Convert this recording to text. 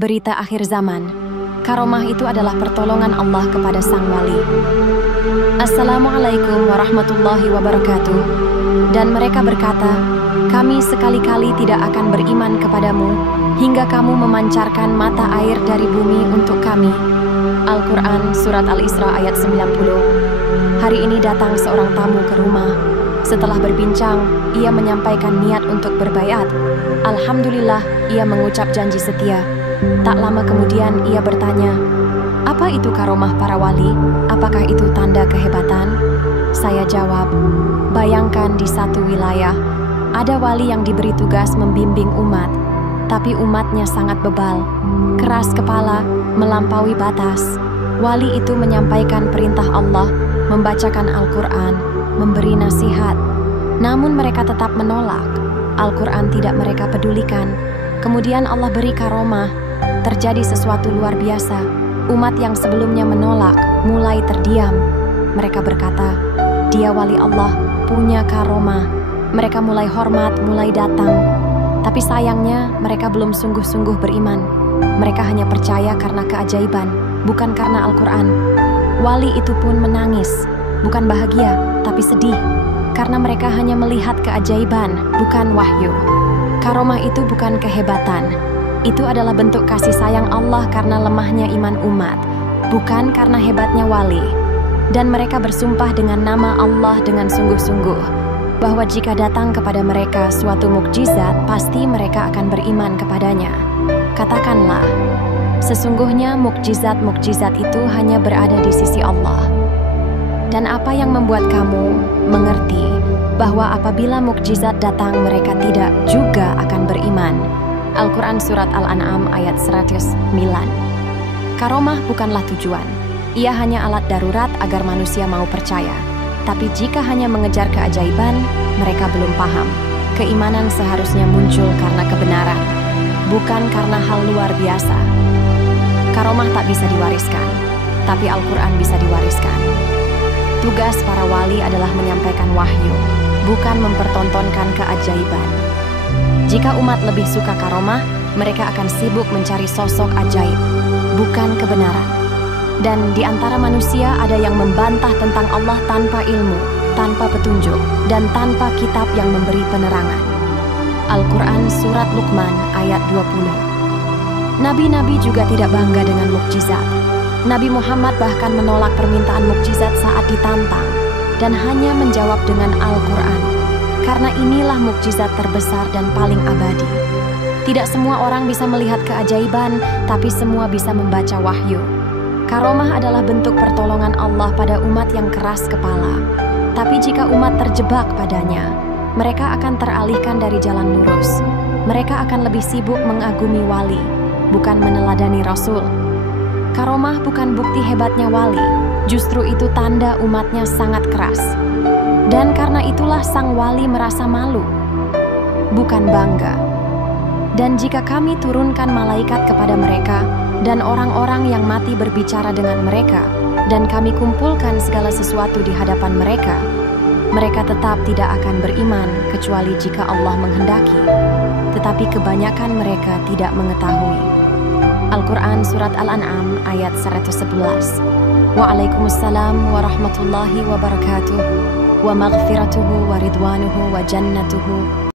berita akhir zaman. Karomah itu adalah pertolongan Allah kepada sang wali. Assalamualaikum warahmatullahi wabarakatuh. Dan mereka berkata, kami sekali-kali tidak akan beriman kepadamu hingga kamu memancarkan mata air dari bumi untuk kami. Al-Quran Surat Al-Isra ayat 90. Hari ini datang seorang tamu ke rumah. Setelah berbincang, ia menyampaikan niat untuk berbaiat. Alhamdulillah, ia mengucap janji setia. Tak lama kemudian ia bertanya, apa itu karomah para wali? Apakah itu tanda kehebatan? Saya jawab, bayangkan di satu wilayah, ada wali yang diberi tugas membimbing umat, tapi umatnya sangat bebal, keras kepala, melampaui batas. Wali itu menyampaikan perintah Allah, membacakan Al-Quran, memberi nasihat. Namun mereka tetap menolak. Al-Quran tidak mereka pedulikan. Kemudian Allah beri karomah. Terjadi sesuatu luar biasa. Umat yang sebelumnya menolak mulai terdiam. Mereka berkata, dia wali Allah, punya karomah. Mereka mulai hormat, mulai datang. Tapi sayangnya mereka belum sungguh-sungguh beriman. Mereka hanya percaya karena keajaiban, bukan karena Al-Quran. Wali itu pun menangis, bukan bahagia, tapi sedih. Karena mereka hanya melihat keajaiban, bukan wahyu. Karomah itu bukan kehebatan. Itu adalah bentuk kasih sayang Allah karena lemahnya iman umat, bukan karena hebatnya wali. Dan mereka bersumpah dengan nama Allah dengan sungguh-sungguh, bahwa jika datang kepada mereka suatu mukjizat, pasti mereka akan beriman kepadanya. Katakanlah, sesungguhnya mukjizat-mukjizat itu hanya berada di sisi Allah. Dan apa yang membuat kamu mengerti bahwa apabila mukjizat datang mereka tidak juga akan beriman? Al-Quran Surat Al-An'am ayat 109. Karomah bukanlah tujuan. Ia hanya alat darurat agar manusia mau percaya. Tapi jika hanya mengejar keajaiban, mereka belum paham. Keimanan seharusnya muncul karena kebenaran, bukan karena hal luar biasa. Karomah tak bisa diwariskan, tapi Al-Quran bisa diwariskan. Tugas para wali adalah menyampaikan wahyu, bukan mempertontonkan keajaiban. Jika umat lebih suka karomah, mereka akan sibuk mencari sosok ajaib, bukan kebenaran. Dan di antara manusia ada yang membantah tentang Allah tanpa ilmu, tanpa petunjuk, dan tanpa kitab yang memberi penerangan. Al-Quran Surat Luqman ayat 20. Nabi-nabi juga tidak bangga dengan mukjizat. Nabi Muhammad bahkan menolak permintaan mukjizat saat ditantang dan hanya menjawab dengan Al-Quran, karena inilah mukjizat terbesar dan paling abadi. Tidak semua orang bisa melihat keajaiban, tapi semua bisa membaca wahyu. Karomah adalah bentuk pertolongan Allah pada umat yang keras kepala. Tapi jika umat terjebak padanya, mereka akan teralihkan dari jalan lurus. Mereka akan lebih sibuk mengagumi wali, bukan meneladani Rasul. Karomah bukan bukti hebatnya wali, justru itu tanda umatnya sangat keras. Dan karena itulah sang wali merasa malu, bukan bangga. Dan jika kami turunkan malaikat kepada mereka, dan orang-orang yang mati berbicara dengan mereka, dan kami kumpulkan segala sesuatu di hadapan mereka, mereka tetap tidak akan beriman kecuali jika Allah menghendaki. Tetapi kebanyakan mereka tidak mengetahui. Al-Quran Surat Al-An'am ayat 111. Waalaikumsalam warahmatullahi wabarakatuh. Wa maghfiratuhu wa ridwanuhu wa jannatuhu